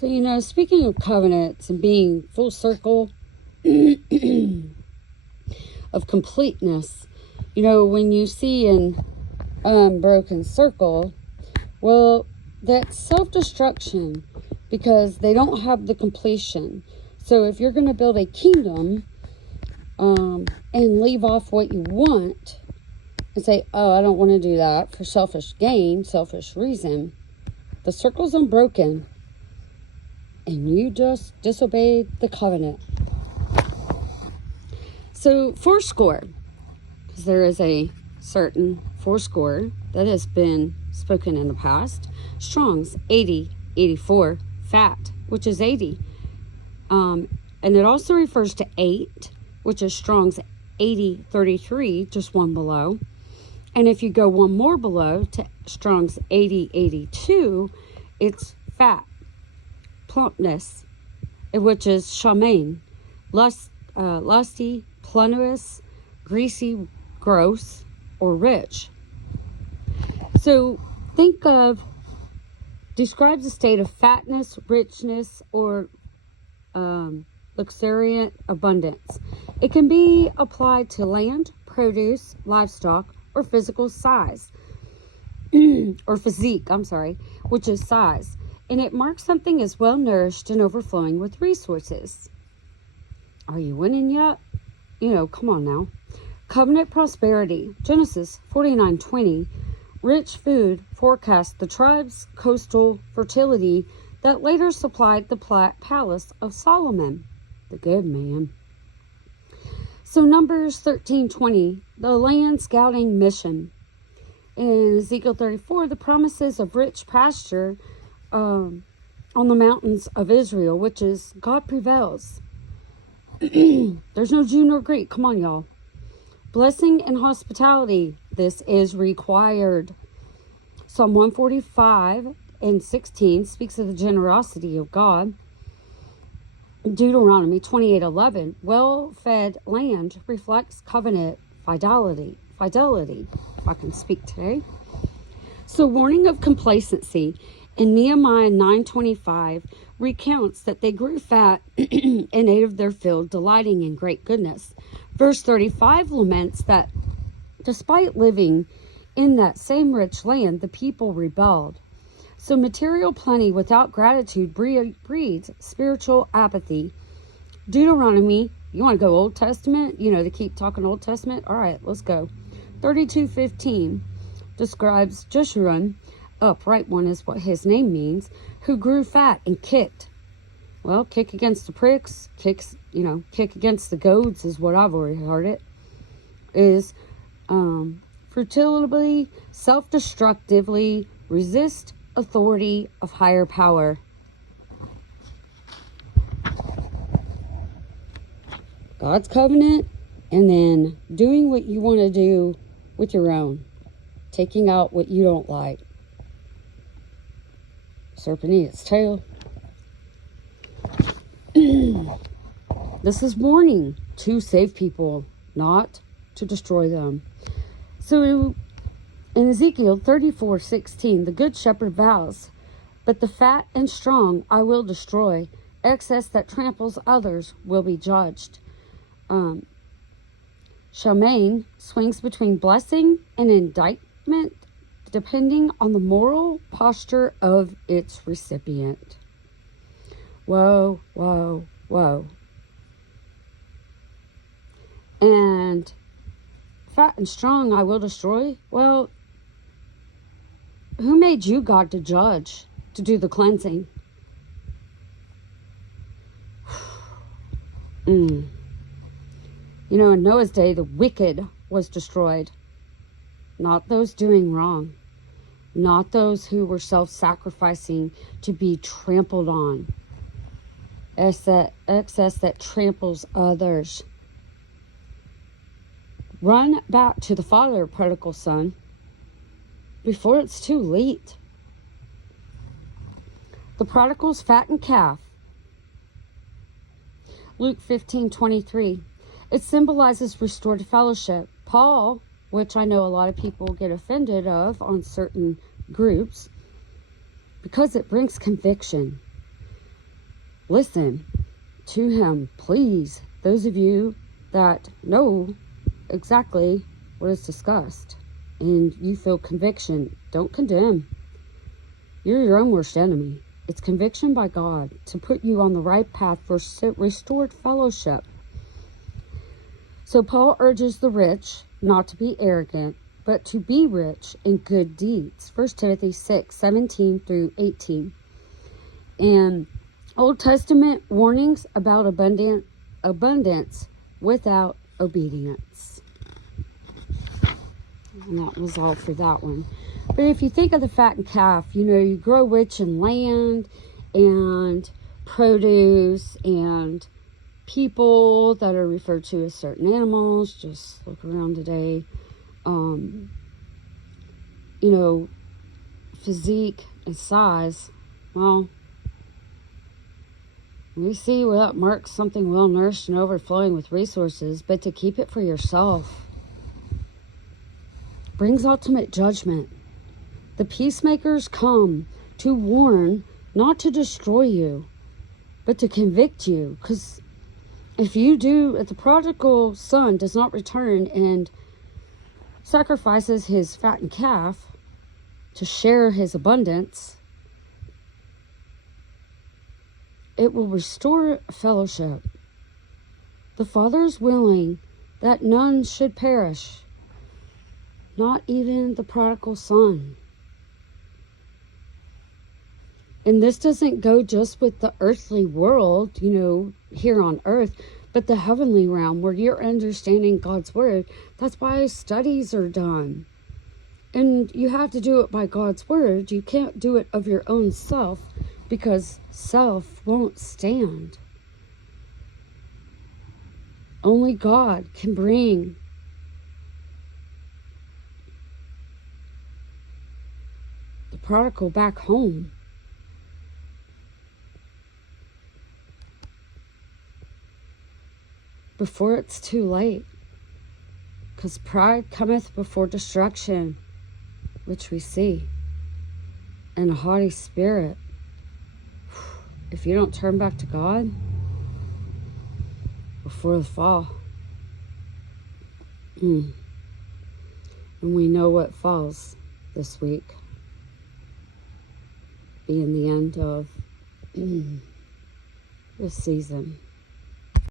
So, speaking of covenants and being full circle of completeness, when you see an unbroken circle, well, that's self-destruction because they don't have the completion. So if you're going to build a kingdom and leave off what you want and say, oh, I don't want to do that for selfish gain, selfish reason, the circle's unbroken and you just disobeyed the covenant. So fourscore, because there is a certain fourscore that has been spoken in the past. Strong's 80, 84, fat, which is 80. And it also refers to 8, which is Strong's 80, 33, just one below. And if you go one more below to Strong's 80, 82, it's fat, plumpness, which is Shamain, lusty, plenteous, greasy, gross, or rich. So think of, describes a state of fatness, richness, or luxuriant abundance. It can be applied to land, produce, livestock, or physical size, or physique, which is size. And it marks something as well nourished and overflowing with resources. Are you winning yet? Come on now. Covenant prosperity, Genesis 49:20. Rich food forecast the tribe's coastal fertility that later supplied the palace of Solomon, the good man. So Numbers 13:20, the land scouting mission. In Ezekiel 34, the promises of rich pasture on the mountains of Israel, which is God prevails. There's no Jew nor Greek. Come on, y'all. Blessing and hospitality. This is required. Psalm 145:16 speaks of the generosity of God. Deuteronomy 28:11. Well-fed land reflects covenant fidelity. If I can speak today. So warning of complacency. In Nehemiah 9:25 recounts that they grew fat and ate of their field, delighting in great goodness. Verse 35 laments that despite living in that same rich land, the people rebelled. So material plenty without gratitude breeds spiritual apathy. Deuteronomy, you want to go Old Testament? They keep talking Old Testament? All right, let's go. 32:15 describes Jeshurun, upright one is what his name means, who grew fat and kicked. Well, kick against the pricks, kick against the goads is what I've already heard it, is fertility, self-destructively resist authority of higher power. God's covenant, and then doing what you want to do with your own, taking out what you don't like. Serpent eat its tail. This is warning to save people, not to destroy them. So in Ezekiel 34:16, the good shepherd vows, but the fat and strong I will destroy. Excess that tramples others will be judged. Shamain swings between blessing and indictment depending on the moral posture of its recipient. Whoa, whoa, whoa. And fat and strong I will destroy. Well, who made you God to judge, to do the cleansing? In Noah's day, the wicked was destroyed. Not those doing wrong. Not those who were self-sacrificing to be trampled on. It's that excess that tramples others. Run back to the father, prodigal son, before it's too late. The prodigal's fattened calf. Luke 15:23. It symbolizes restored fellowship. Paul, which I know a lot of people get offended of on certain groups, because it brings conviction. Listen to him, please. Those of you that know exactly what is discussed and you feel conviction, don't condemn. You're your own worst enemy. It's conviction by God to put you on the right path for restored fellowship. So Paul urges the rich not to be arrogant, but to be rich in good deeds. 1 Timothy 6:17 through 18. And Old Testament warnings about abundance without obedience. And that was all for that one. But if you think of the fattened calf, you grow rich in land and produce and people that are referred to as certain animals. Just look around today. Physique and size. Well, we see what marks something well nourished and overflowing with resources, but to keep it for yourself brings ultimate judgment. The peacemakers come to warn, not to destroy you, but to convict you. Because if the prodigal son does not return and sacrifices his fattened calf to share his abundance, it will restore fellowship. The Father is willing that none should perish, not even the prodigal son. And this doesn't go just with the earthly world, here on earth, but the heavenly realm where you're understanding God's word. That's why studies are done. And you have to do it by God's word. You can't do it of your own self, because self won't stand. Only God can bring the prodigal back home. Before it's too late. Because pride cometh before destruction, which we see. And a haughty spirit. If you don't turn back to God before the fall. And we know what falls this week. Being the end of this season.